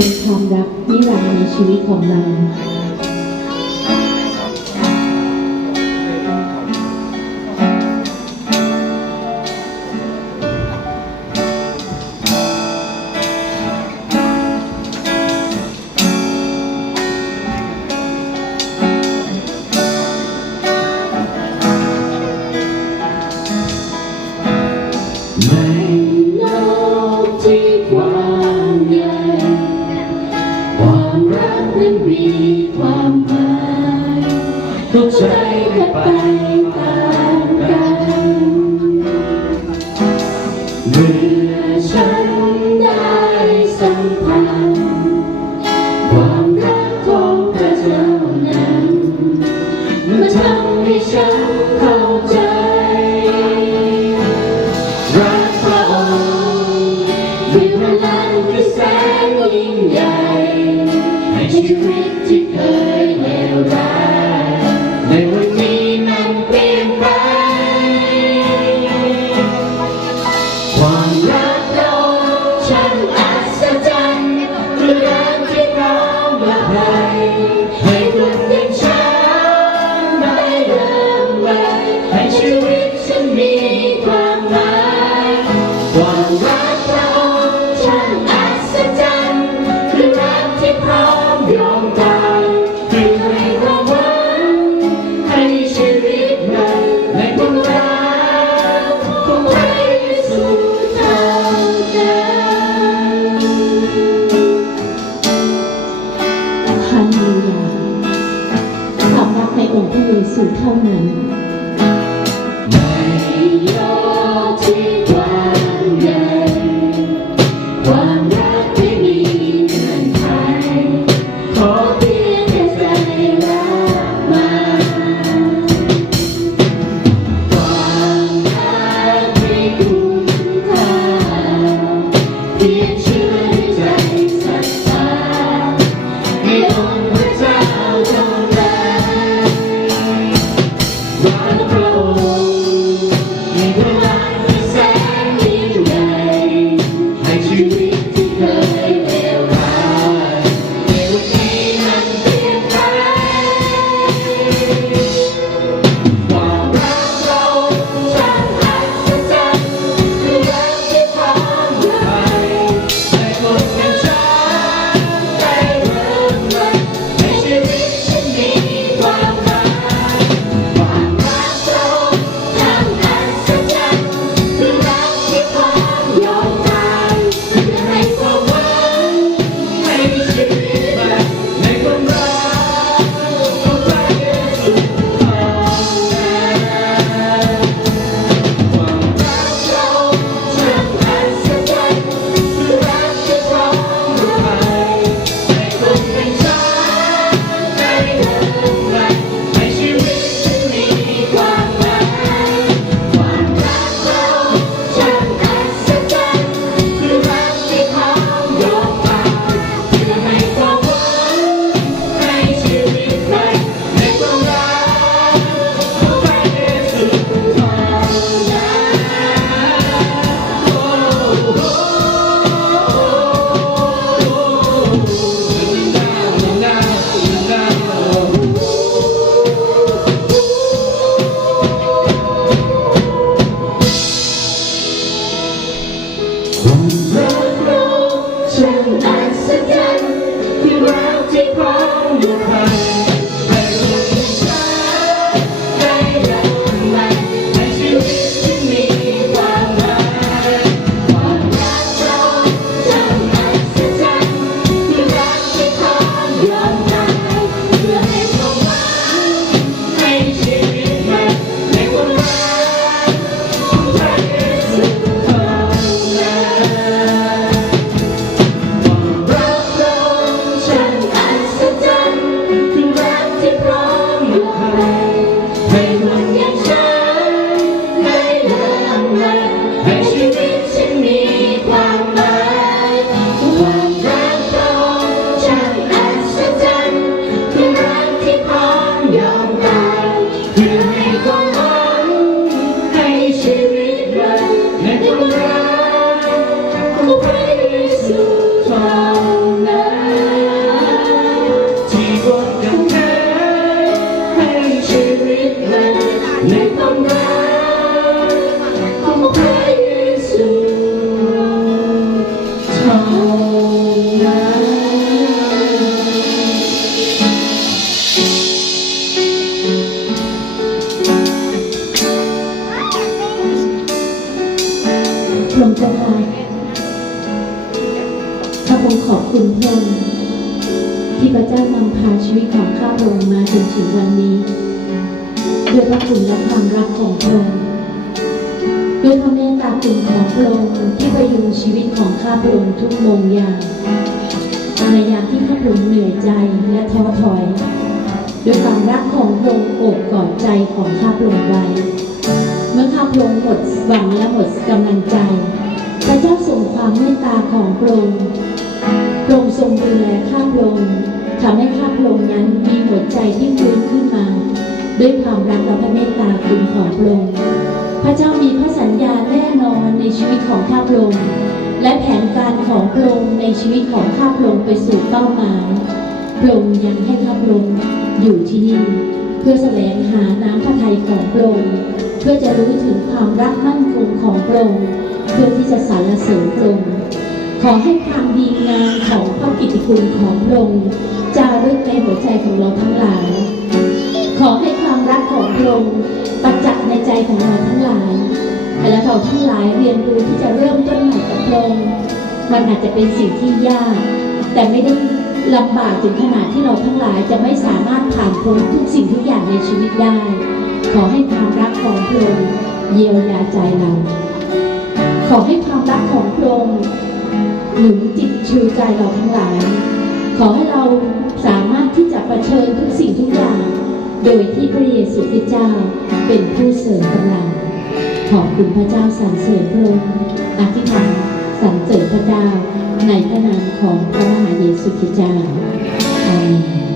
เป็นความรักนิรันดร์ในชีวิตของเรามีความหมายทุกใจได้ไปตามกันเมื่อฉันได้สัมผัสความรักของพระเจ้านั้นมันทำให้ฉันเข้าใจรักพระองค์ด้วยพลังที่แสนยิ่งใหญ่ชีวิตที่เคยเลวร้ายในวันนี้มันเปลี่ยนไปความรักเราฉันอัศจรรย์คือรักที่พร้อมและให้คนอย่างฉันได้เริ่มใหม่ให้ชีวิตฉันมีความหมายความรักเราฉันอัศจรรย์คือรักที่พร้อมยอมตายคือให้ความหวังให้ชีวิตใหม่ในความรักของพระเยซูเท่านั้นฮาเลลูยาความรักในองค์พระเยซูเท่านั้นไม่ยอมที่ความใหญ่ความรักที่มีเงื่อนไขขอเพียงแค่ใจรักมาความรักที่คุณค่าเพียงเชื่อในใจศรัทธาในองค์พระเจ้าเท่านั้น มา พระองค์เจ้าค่ะข้าพระองค์ขอบคุณพระองค์ที่พระเจ้านำพาชีวิตของข้าพระองค์มาจนถึงวันนี้ด้วยพระคุณและความรักของพระองค์ด้วยพระเมตตาคุณของพระองค์ที่ประยุงชีวิตของข้าพระองค์ทุกโมงยามในยามที่ข้าพระองค์เหนื่อยใจและท้อถอยด้วยความรักของพระองค์โอบกอดใจของข้าพระองค์ไว้เมื่อข้าพระองค์หมดหวังและหมดกำลังใจพระเจ้าทรงความเมตตาของพระองค์พระองค์ทรงดูแลข้าพระองค์ทำให้ข้าพระองค์นั้นมีหัวใจที่ฟื้นขึ้นมาด้วยความรักและพระเมตตาคุณของพระองค์พระเจ้ามีพระสัญญาแน่นอนในชีวิตของข้าพระองค์และแผนการของพระองค์ในชีวิตของข้าพระองค์ไปสู่เป้าหมายพระองค์ยังให้ข้าพระองค์อยู่ที่นี่เพื่อแสวงหาน้ำพระทัยของพระองค์เพื่อจะรู้ถึงความรักมั่นคงของพระองค์เพื่อที่จะสรรเสริญพระองค์ขอให้ความดีงามของพระกิตติคุณของพระองค์จารึกในหัวใจของเราทั้งหลายขอให้ความรักของพระองค์ประจักษ์ในใจของเราทั้งหลายและเราทั้งหลายเรียนรู้ที่จะเริ่มต้นใหม่กับพระองค์มันอาจจะเป็นสิ่งที่ยากแต่ไม่ได้ลำบากถึงขนาดที่เราทั้งหลายจะไม่สามารถผ่านพ้นทุกสิ่งทุกอย่างในชีวิตได้ขอให้ความรักของพระองค์เยียวยาใจเราขอให้ความรักของพระองค์หนุนจิตชูใจเราทั้งหลายขอให้เราสามารถที่จะเผชิญทุกสิ่งทุกอย่างโดยที่พระเยซูคริสต์เจ้าเป็นผู้เสริมกำลังขอบคุณพระเจ้าสรรเสริญพระองค์อธิษฐานสรรเสริญพระเจ้าในพระนามของพระมหาเยซูคริสต์เจ้าอาเมน